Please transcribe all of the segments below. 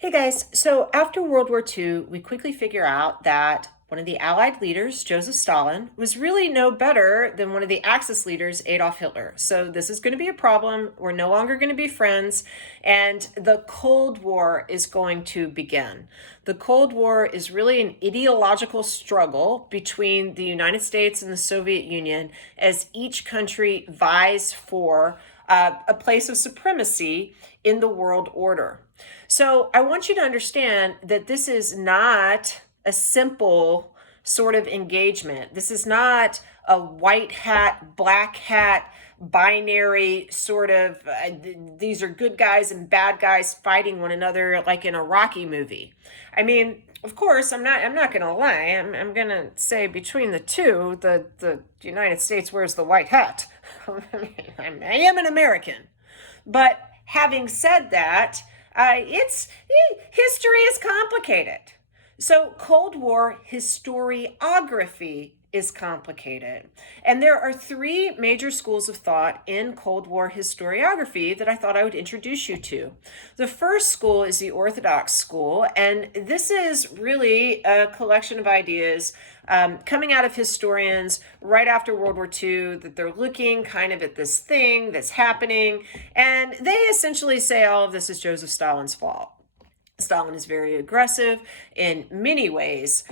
Hey guys, so after World War II, we quickly figure out that one of the Allied leaders, Joseph Stalin, was really no better than one of the Axis leaders, Adolf Hitler. So this is going to be a problem. We're no longer going to be friends, and the Cold War is going to begin. The Cold War is really an ideological struggle between the United States and the Soviet Union as each country vies for a place of supremacy in the world order. So I want you to understand that this is not a simple sort of engagement. This is not a white hat, black hat, binary sort of these are good guys and bad guys fighting one another like in a Rocky movie. I mean, of course, I'm not going to lie. I'm going to say between the two, the United States wears the white hat. I am an American. But having said that, history is complicated. So Cold War historiography is complicated. And there are three major schools of thought in Cold War historiography that I thought I would introduce you to. The first school is the Orthodox school, and this is really a collection of ideas coming out of historians right after World War II, that they're looking kind of at this thing that's happening, and they essentially say all of this is Joseph Stalin's fault. Stalin is very aggressive in many ways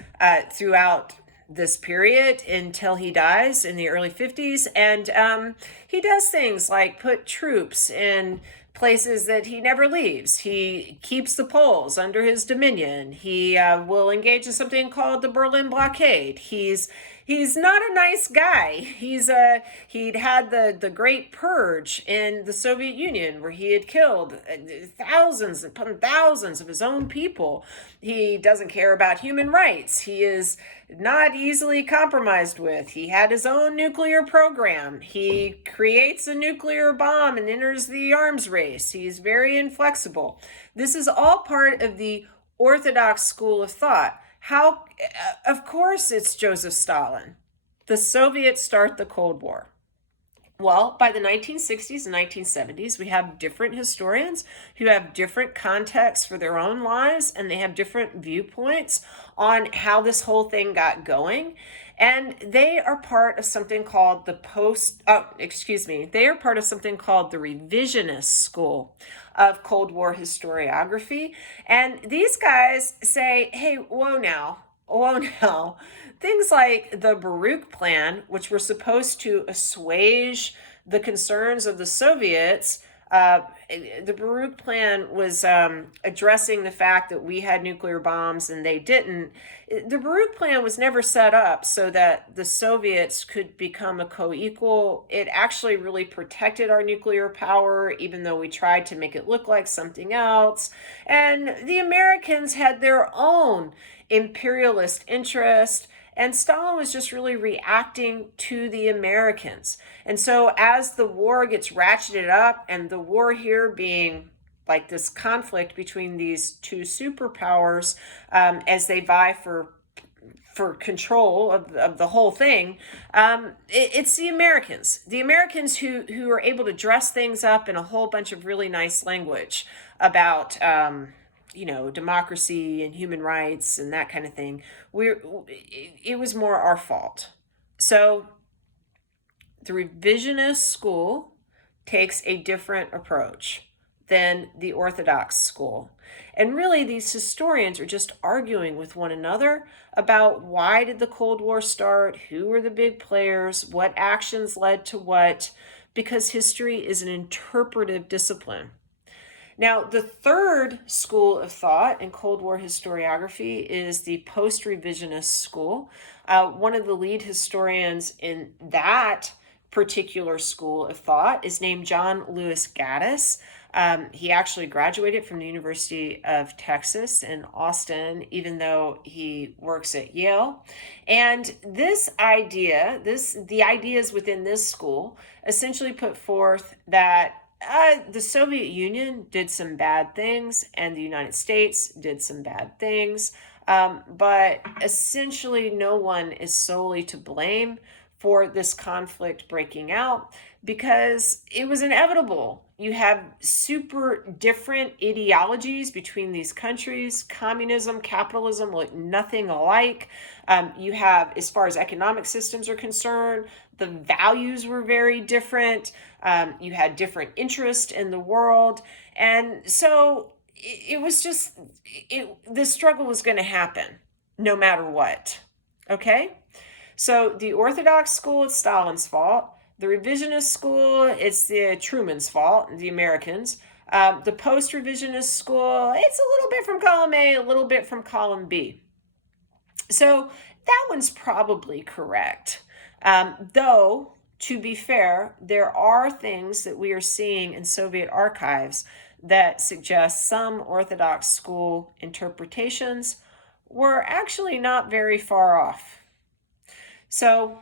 throughout this period until he dies in the early 50s. And he does things like put troops in places that he never leaves. He keeps the Poles under his dominion. He will engage in something called the Berlin blockade. He's not a nice guy. He'd had the Great Purge in the Soviet Union, where he had killed thousands upon thousands of his own people. He doesn't care about human rights. He is not easily compromised with. He had his own nuclear program. He creates a nuclear bomb and enters the arms race. He's very inflexible. This is all part of the Orthodox school of thought. How, of course, it's Joseph Stalin. The Soviets start the Cold War. Well, by the 1960s and 1970s, we have different historians who have different contexts for their own lives, and they have different viewpoints on how this whole thing got going. And they are part of something called they are part of something called the Revisionist school of Cold War historiography. And these guys say, hey, whoa now, things like the Baruch Plan, which were supposed to assuage the concerns of the Soviets. The Baruch Plan was addressing the fact that we had nuclear bombs and they didn't. The Baruch Plan was never set up so that the Soviets could become a co-equal. It actually really protected our nuclear power, even though we tried to make it look like something else. And the Americans had their own imperialist interest, and Stalin was just really reacting to the Americans. And so as the war gets ratcheted up, and the war here being like this conflict between these two superpowers as they vie for control of the whole thing, it's the Americans who are able to dress things up in a whole bunch of really nice language about democracy and human rights and that kind of thing. It was more our fault. So the revisionist school takes a different approach than the Orthodox school. And really, these historians are just arguing with one another about why did the Cold War start, who were the big players, what actions led to what, because history is an interpretive discipline. Now, the third school of thought in Cold War historiography is the Post-Revisionist school. One of the lead historians in that particular school of thought is named John Lewis Gaddis. He actually graduated from the University of Texas in Austin, even though he works at Yale. And the ideas within this school essentially put forth that the Soviet Union did some bad things and the United States did some bad things, but essentially no one is solely to blame for this conflict breaking out. because it was inevitable. You have super different ideologies between these countries. Communism, capitalism look nothing alike. You have, as far as economic systems are concerned, the values were very different. You had different interests in the world. And so it was just, the struggle was going to happen no matter what. Okay? So the Orthodox school, it's Stalin's fault. The revisionist school, it's the Truman's fault, the Americans. The post-revisionist school, it's a little bit from column A, a little bit from column B. So that one's probably correct. Though, to be fair, there are things that we are seeing in Soviet archives that suggest some Orthodox school interpretations were actually not very far off. So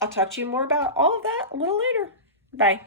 I'll talk to you more about all of that a little later. Bye.